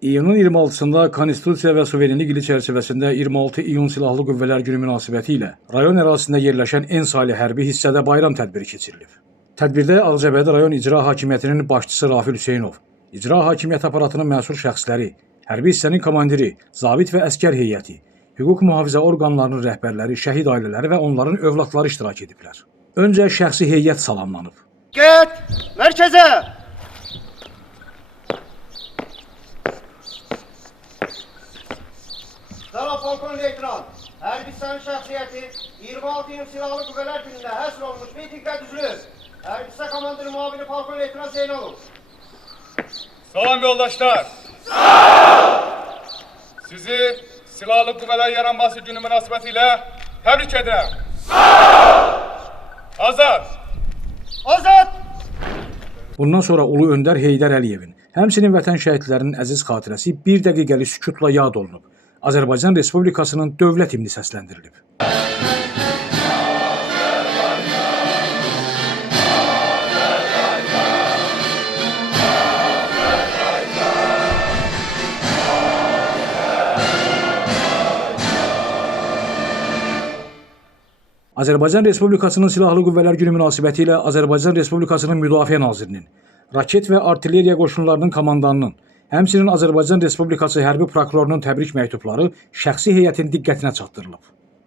İyunun 26-sında Konstitusiya və Suverenlik ili çərçivəsində 26 iyun Silahlı Qüvvələr Günü münasibəti ilə rayon ərazisində yerləşən en saylı hərbi hissədə bayram tədbiri keçirilib. Tədbirdə Ağcabədi rayon İcra Hakimiyyətinin başçısı Rafil Hüseynov, İcra Hakimiyyət aparatının məsul şəxsləri, hərbi hissənin komandiri, zabit və əskər heyəti, hüquq mühafizə orqanlarının rəhbərləri, şəhid ailələri və onların övladları iştirak ediblər. Öncə şəxsi heyət salamlanıb. Get! Mərkəzə! Salam Polkon Leytenant, hərbi hissənin şəxsiyyəti 26 iyun Silahlı Qüvvələr Günündə həsr olmuş mitingdə düzülür. Hərbi hissə komandiri muavini Polkon Leytenant Zeynalov. Salam yoldaşlar. Sağ! Sizi Silahlı Qüvvələr Yaranması Günü münasibətilə təbrik edirəm. Sağ! Azad! Azad! Bundan sonra Ulu Öndər Heydər Əliyevin, həmçinin vətən şəhidlərinin əziz xatirəsi bir dəqiqəlik sükutla yad olunub. Azərbaycan Respublikasının dövlət himni səsləndirilib. Azərbaycan Respublikasının Silahlı Qüvvələr Günü münasibəti ilə Azərbaycan Respublikasının Müdafiə Nazirinin, raket və artilleriya qoşunlarının komandanının, həmçinin Azərbaycan Respublikası hərbi prokurorunun təbrik məktubları şəxsi heyətin diqqətinə çatdırılıb.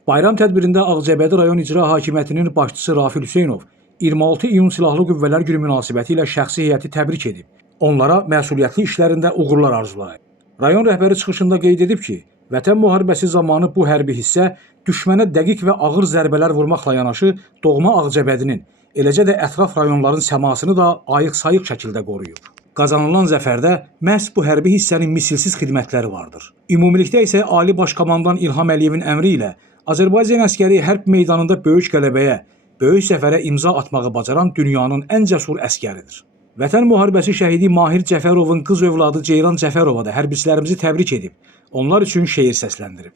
Bayram tədbirində Ağcabədi rayon İcra Hakimiyyətinin başçısı Rafil Hüseynov 26 iyun Silahlı Qüvvələr Günü münasibəti ilə şəxsi heyəti təbrik edib, onlara məsuliyyətli işlərində uğurlar arzulayıb. Rayon rəhbəri çıxışında qeyd edib ki, Vətən müharibəsi zamanı bu hərbi hissə düşmənə dəqiq və ağır zərbələr vurmaqla yanaşı doğma Ağcabədinin, eləcə də ətraf rayonların səmasını da ayıq-sayıq şəkildə qoruyub. Qazanılan zəfərdə məhz bu hərbi hissənin misilsiz xidmətləri vardır. Ümumilikdə isə Ali Baş Komandan İlham Əliyevin əmri ilə Azərbaycan əskəri hərb meydanında böyük qələbəyə, böyük zəfərə imza atmağı bacaran dünyanın ən cəsur əskəridir. Vətən müharibəsi şəhidi Mahir Cəfərovun qız övladı Ceyran Cəfərova da hərbçilərimizi təbrik edib, onlar üçün şeir səsləndirib.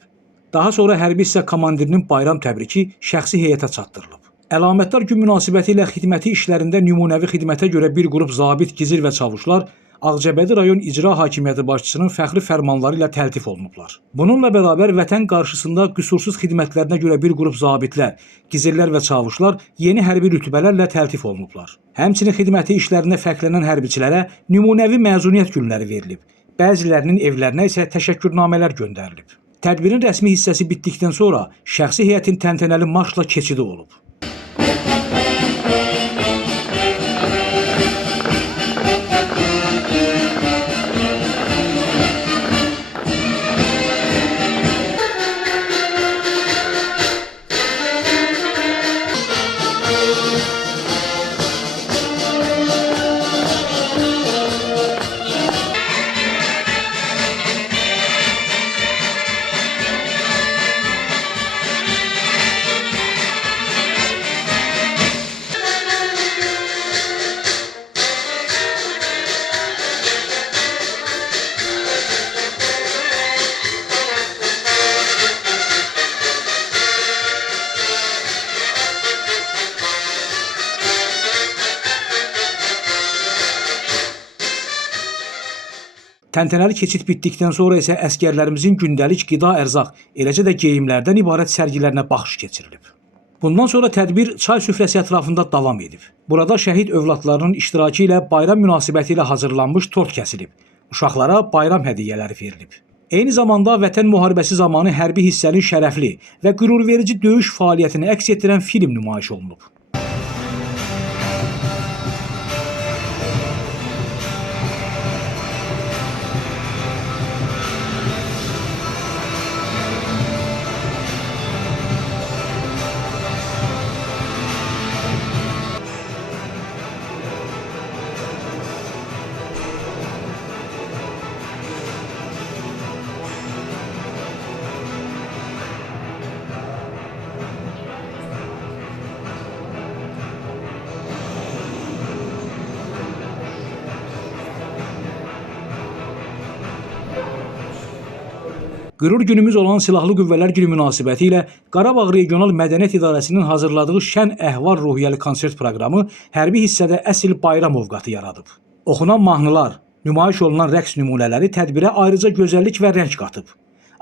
Daha sonra hərbi hissə komandirinin bayram təbriki şəxsi heyətə çatdırılıb. Əlamətdar gün münasibəti ilə xidməti işlərində nümunəvi xidmətə görə bir qrup zabit, gizir və çavuşlar Ağcabədi rayon İcra Hakimiyyəti başçısının fəxri fərmanları ilə təltif olunublar. Bununla bərabər vətən qarşısında qüsursuz xidmətlərinə görə bir qrup zabitlər, gizirlər və çavuşlar yeni hərbi rütbələrlə təltif olunublar. Həmçinin xidməti işlərində fərqlənən hərbiçilərə nümunəvi məzuniyyət günləri verilib. Bəzilərinin evlərinə isə təşəkkürnamələr göndərilib. Tədbirin rəsmi hissəsi bitdikdən sonra şəxsi heyətin təntənəli marşla keçidi olub. Təntənəli keçid bitdikdən sonra isə əskərlərimizin gündəlik qida ərzaq, eləcə də geyimlərdən ibarət sərgilərinə baxış keçirilib. Bundan sonra tədbir çay süfrəsi ətrafında davam edib. Burada şəhid övladlarının iştirakı ilə bayram münasibəti ilə hazırlanmış tort kəsilib. Uşaqlara bayram hədiyyələri verilib. Eyni zamanda vətən müharibəsi zamanı hərbi hissənin şərəfli və qürurverici döyüş fəaliyyətini əks etdirən film nümayiş olunub. Qürur günümüz olan Silahlı Qüvvələr Günü münasibəti ilə Qarabağ Regional Mədəniyyət İdarəsinin hazırladığı şən əhval ruhiyyəli konsert proqramı hərbi hissədə əsl bayram ovqatı yaradıb. Oxunan mahnılar, Nümayiş olunan rəqs nümunələri tədbirə ayrıca gözəllik və rəng qatıb.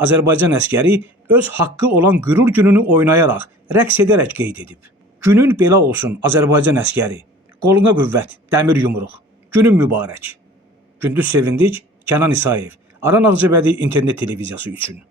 Azərbaycan əskəri öz haqqı olan qürur gününü oynayaraq, rəqs edərək qeyd edib. Günün belə olsun Azərbaycan əskəri. Qoluna qüvvət, dəmir yumruq. Günün mübarək. Gündüz Sevindik, Kənan İsayev, Aran Ağcabədi İnternet televiziyası üçün.